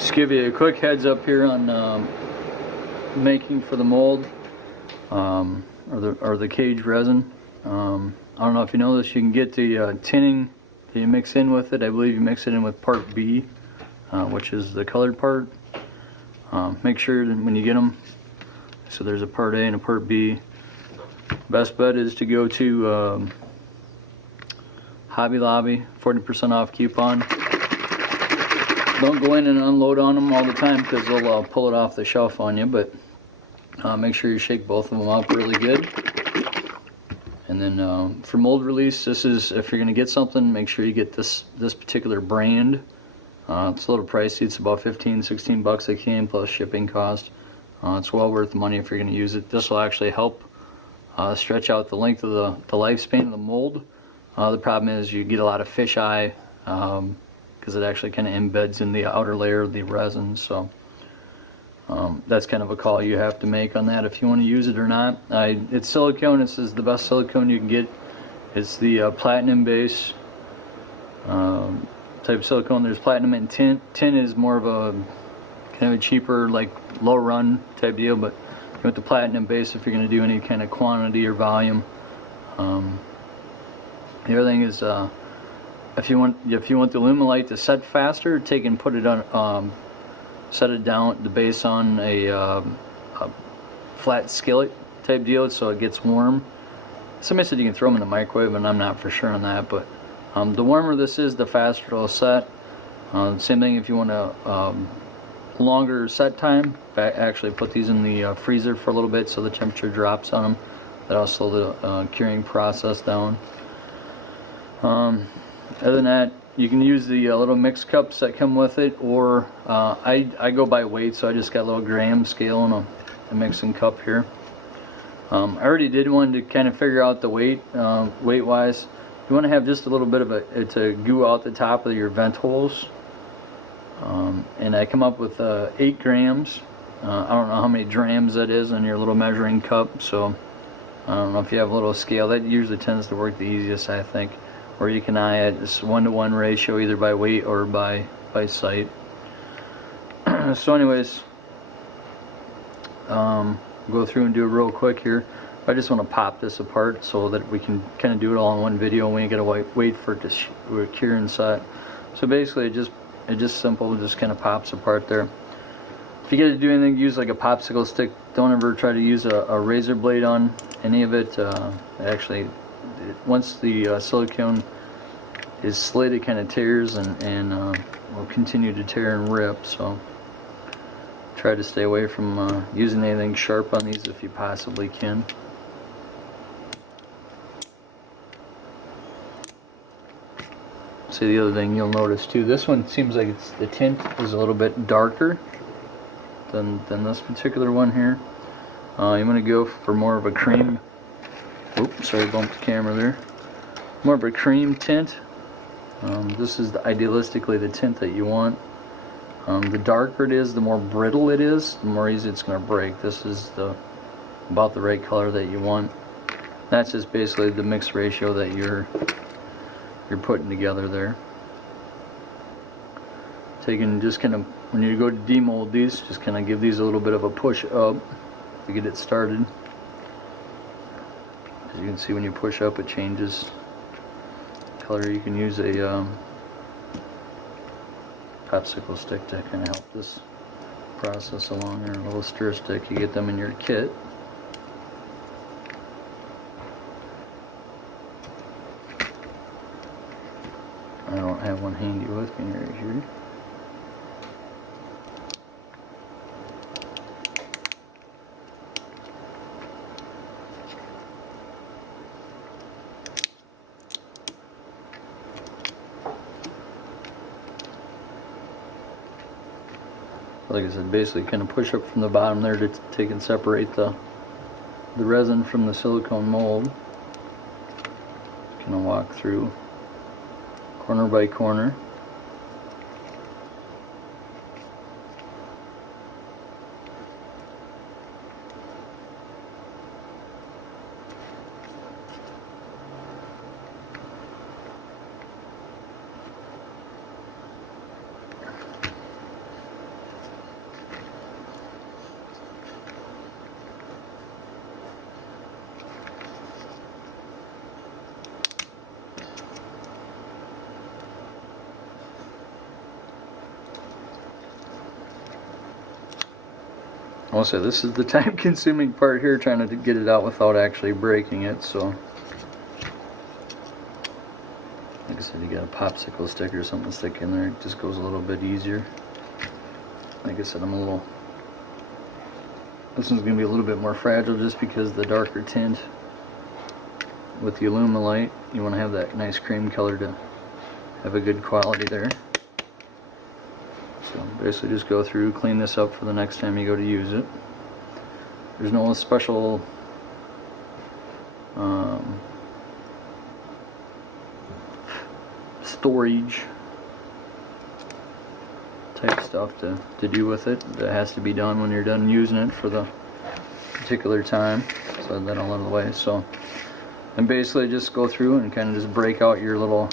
Just give you a quick heads up here on making for the mold or the cage resin. I don't know if you know this, you can get the tinning that you mix in with it. I believe you mix it in with part B, which is the colored part. Make sure that when you get them, so there's a part A and a part B. Best bet is to go to Hobby Lobby, 40% off coupon. Don't go in and unload on them all the time because they'll pull it off the shelf on you, but make sure you shake both of them up really good. And then for mold release, this is, if you're going to get something, make sure you get this particular brand. It's a little pricey. It's about 15-16 bucks a can plus shipping cost. It's well worth the money if you're going to use it. This will actually help stretch out the length of the lifespan of the mold. The problem is you get a lot of fisheye because it actually kind of embeds in the outer layer of the resin. So that's kind of a call you have to make on that if you want to use it or not. It's silicone. This is the best silicone you can get. It's the platinum base type of silicone. There's platinum and tint. Tint is more of a kind of a cheaper, like low run type deal, but you want the platinum base if you're going to do any kind of quantity or volume. The other thing is if you want the Alumilite to set faster, take and put it on, set it down, the base on a flat skillet type deal so it gets warm. Somebody said you can throw them in the microwave, and I'm not for sure on that, but the warmer this is, the faster it'll set. Same thing if you want a longer set time, actually put these in the freezer for a little bit so the temperature drops on them. That'll slow the curing process down. Other than that, you can use the little mix cups that come with it, or I go by weight, so I just got a little gram scale and a mixing cup here. I already did one to kind of figure out the weight, weight-wise. You want to have just a little bit of to goo out the top of your vent holes. And I come up with 8 grams. I don't know how many drams that is on your little measuring cup, so I don't know if you have a little scale. That usually tends to work the easiest, I think. Or you can eye it. It's 1-to-1 ratio, either by weight or by sight. So anyways, go through and do it real quick here. I just want to pop this apart so that we can kind of do it all in one video. We ain't gotta wait for it to cure and set. So basically, it's just simple. It just kind of pops apart there. If you get to do anything, use like a popsicle stick. Don't ever try to use a razor blade on any of it. Actually, once the silicone is slid, it kind of tears and will continue to tear and rip. So try to stay away from using anything sharp on these if you possibly can. So the other thing you'll notice too, this one seems like the tint is a little bit darker than this particular one here. You want to go for more of a cream. Oops, sorry, bumped the camera there. More of a cream tint. This is idealistically the tint that you want. The darker it is, the more brittle it is, the more easy it's going to break. This is about the right color that you want. That's just basically the mix ratio that you're putting together there. Taking just kind of, when you go to demold these, just kind of give these a little bit of a push up to get it started. As you can see, when you push up, it changes color. You can use a popsicle stick to kind of help this process along, or a little stir stick. You get them in your kit. I don't have one handy with me right here. Like I said, basically kind of push up from the bottom there to take and separate the resin from the silicone mold. Kind of walk through corner by corner. I'll say this is the time-consuming part here, trying to get it out without actually breaking it. So, like I said, you got a popsicle stick or something to stick in there. It just goes a little bit easier. Like I said, this one's gonna be a little bit more fragile just because of the darker tint. With the Alumilite, you want to have that nice cream color to have a good quality there. So basically just go through, clean this up for the next time you go to use it. There's no special storage type stuff to do with it. That has to be done when you're done using it for the particular time. So that all out of the way. So, and basically just go through and kind of just break out your little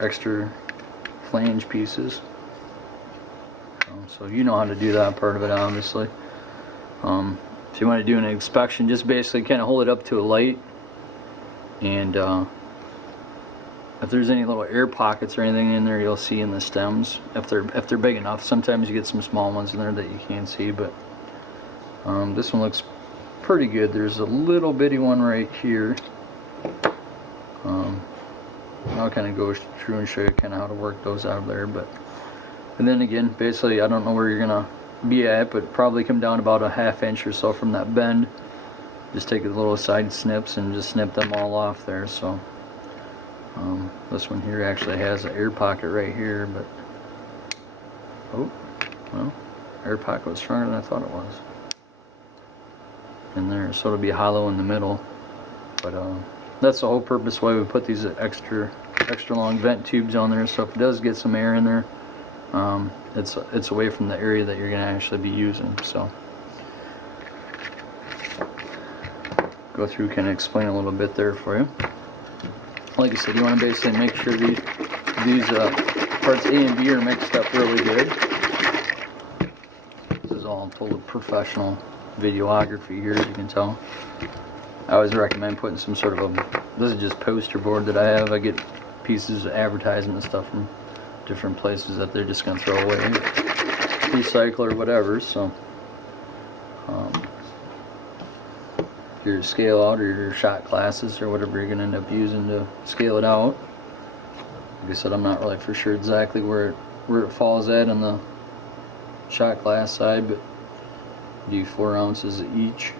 extra flange pieces. So you know how to do that part of it, obviously. If you want to do an inspection, just basically kind of hold it up to a light, and if there's any little air pockets or anything in there, you'll see in the stems if they're big enough. Sometimes you get some small ones in there that you can't see, but this one looks pretty good. There's a little bitty one right here. I'll kind of go through and show you kind of how to work those out of there. And then again, basically, I don't know where you're gonna be at, but probably come down about a ½ inch or so from that bend. Just take the little side snips and just snip them all off there. So this one here actually has an air pocket right here, but oh well, air pocket was stronger than I thought it was in there, so it'll be hollow in the middle. But that's the whole purpose why we put these extra long vent tubes on there, so if it does get some air in there, it's away from the area that you're going to actually be using. So go through, kind of explain a little bit there for you. Like I said, you want to basically make sure these parts A and B are mixed up really good. This is all total professional videography here, as you can tell. I always recommend putting some sort of this is just poster board that I have. I get pieces of advertisement and stuff from different places that they're just going to throw away, recycle or whatever. So your scale out or your shot glasses or whatever you're going to end up using to scale it out. Like I said, I'm not really for sure exactly where it falls at on the shot glass side, but do 4 ounces each.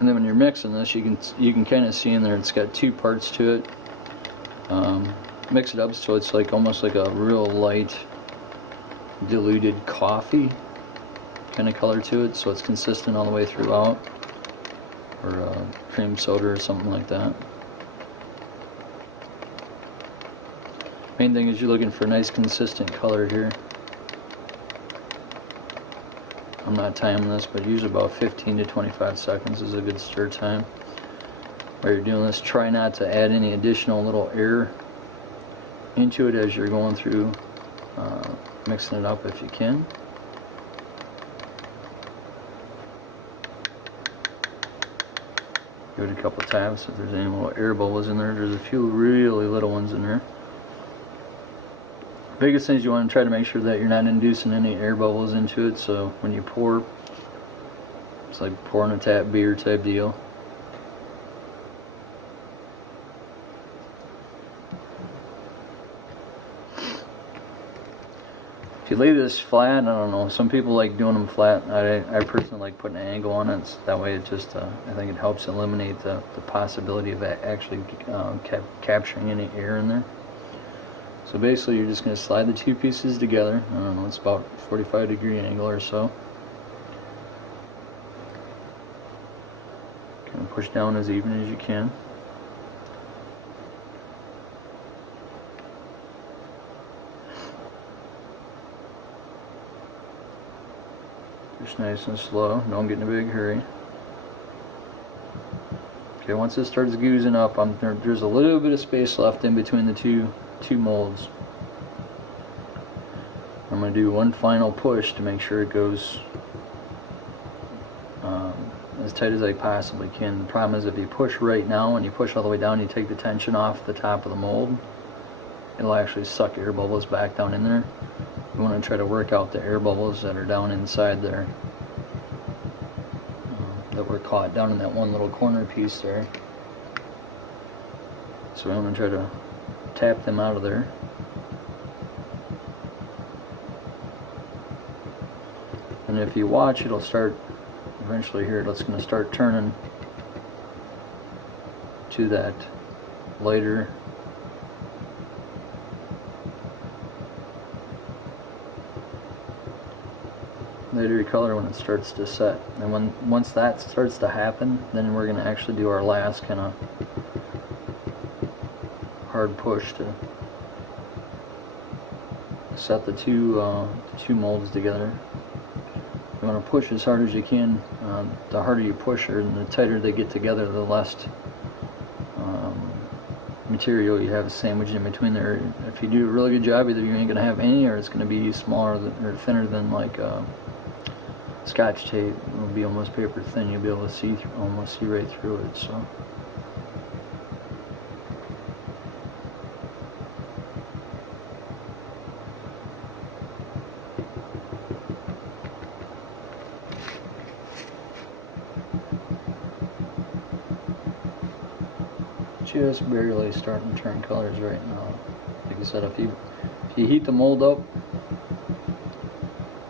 And then when you're mixing this, you can kind of see in there it's got 2 parts to it. Mix it up so it's like almost like a real light diluted coffee kind of color to it, so it's consistent all the way throughout, or cream soda or something like that. Main thing is you're looking for a nice consistent color here. I'm not timing this, but usually about 15 to 25 seconds is a good stir time. While you're doing this, try not to add any additional little air into it as you're going through mixing it up if you can. Give it a couple taps if there's any little air bubbles in there. There's a few really little ones in there. Biggest thing is you want to try to make sure that you're not inducing any air bubbles into it, so when you pour, it's like pouring a tap beer type deal. If you leave this flat, I don't know, some people like doing them flat. I personally like putting an angle on it. That way it just, I think it helps eliminate the possibility of actually capturing any air in there. So basically you're just going to slide the 2 pieces together. I don't know, it's about 45-degree angle or so. Kind of push down as even as you can. Just nice and slow, don't get in a big hurry. Okay, once it starts goozing up, there's a little bit of space left in between the two molds. going to do one final push to make sure it goes as tight as I possibly can. The problem is if you push right now and you push all the way down, you take the tension off the top of the mold, it'll actually suck air bubbles back down in there. You want to try to work out the air bubbles that are down inside there, that were caught down in that one little corner piece there. So I'm going to try to tap them out of there. And if you watch, it'll start eventually here, it's going to start turning to that lighter color when it starts to set. And once that starts to happen, then we're going to actually do our last kind of hard push to set the two molds together. You want to push as hard as you can. The harder you push and the tighter they get together, the less material you have sandwiched in between there. If you do a really good job, either you ain't going to have any, or it's going to be smaller or thinner than like Scotch tape. It'll be almost paper thin. You'll be able to see almost see right through it. So. Just barely starting to turn colors right now. Like I said, if you heat the mold up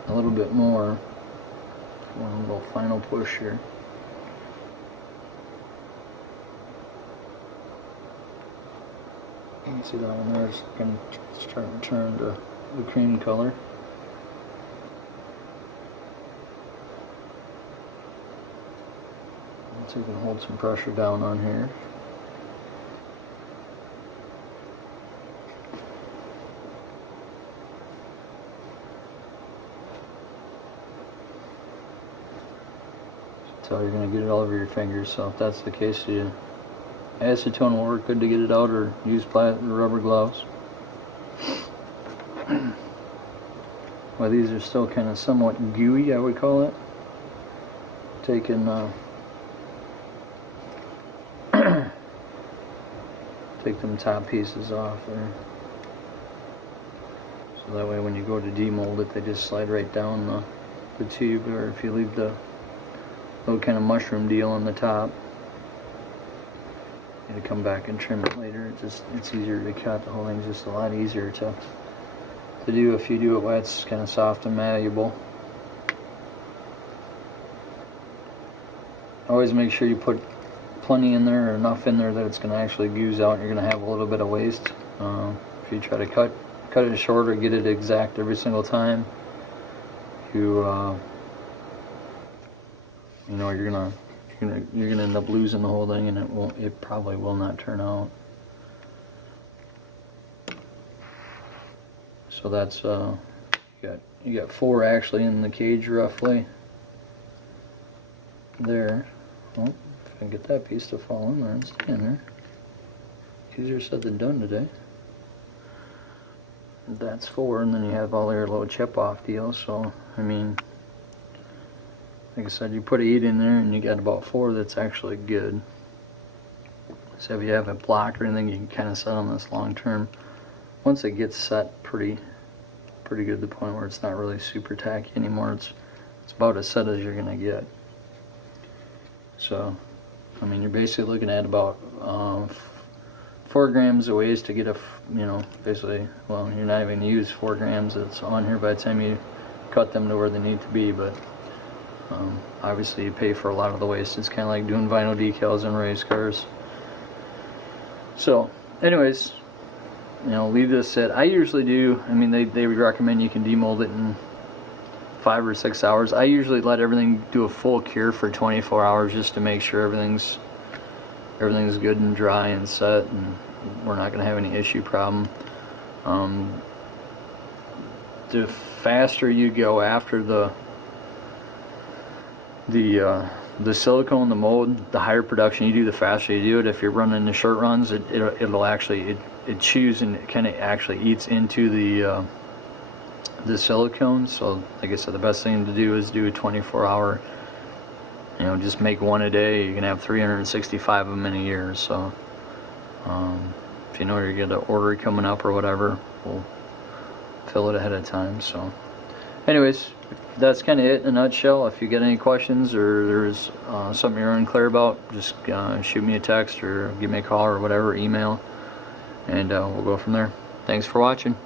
a little bit more, one little final push here. You can see that one there is going to start to turn to the cream color. Let's see if we can hold some pressure down on here. So you're going to get it all over your fingers, so if that's the case, acetone will work good to get it out, or use rubber gloves. Well, these are still kind of somewhat gooey, I would call it. Taking take them top pieces off there, so that way when you go to demold it, they just slide right down the tube, or if you leave the little kind of mushroom deal on the top, you come back and trim it later. It's easier to cut. The whole thing's just a lot easier to do if you do it while it's kind of soft and malleable. Always make sure you put plenty in there, or enough in there that it's going to actually gooze out and you're going to have a little bit of waste. If you try to cut it short or get it exact every single time, you know, you're gonna end up losing the whole thing, and it probably will not turn out. So that's you got 4 actually in the cage roughly there. Well, if I can get that piece to fall in there and stay in there. Easier said than done today. That's 4, and then you have all your little chip off deals. So I mean, like I said, you put 8 in there and you got about 4 that's actually good. So if you have a block or anything, you can kind of set on this long term. Once it gets set pretty good to the point where it's not really super tacky anymore, it's about as set as you're going to get. So, I mean, you're basically looking at about 4 grams of waste to get basically, well, you're not even going to use 4 grams that's on here by the time you cut them to where they need to be, but obviously you pay for a lot of the waste. It's kind of like doing vinyl decals in race cars. So anyways, leave this sit. I usually do, I mean, they would recommend you can demold it in 5 or 6 hours. I usually let everything do a full cure for 24 hours just to make sure everything's good and dry and set, and we're not going to have any issue problem. The faster you go after the silicone, the mold, the higher production you do, the faster you do it. If you're running the short runs, it'll actually chews and it kind of actually eats into the silicone. So like I said, the best thing to do is do a 24-hour, you know, just make one a day. You can have 365 of them in a year. So if you know you get an order coming up or whatever, we'll fill it ahead of time. So anyways, that's kind of it in a nutshell. If you get any questions or there's something you're unclear about, just shoot me a text or give me a call or whatever, email, and we'll go from there. Thanks for watching.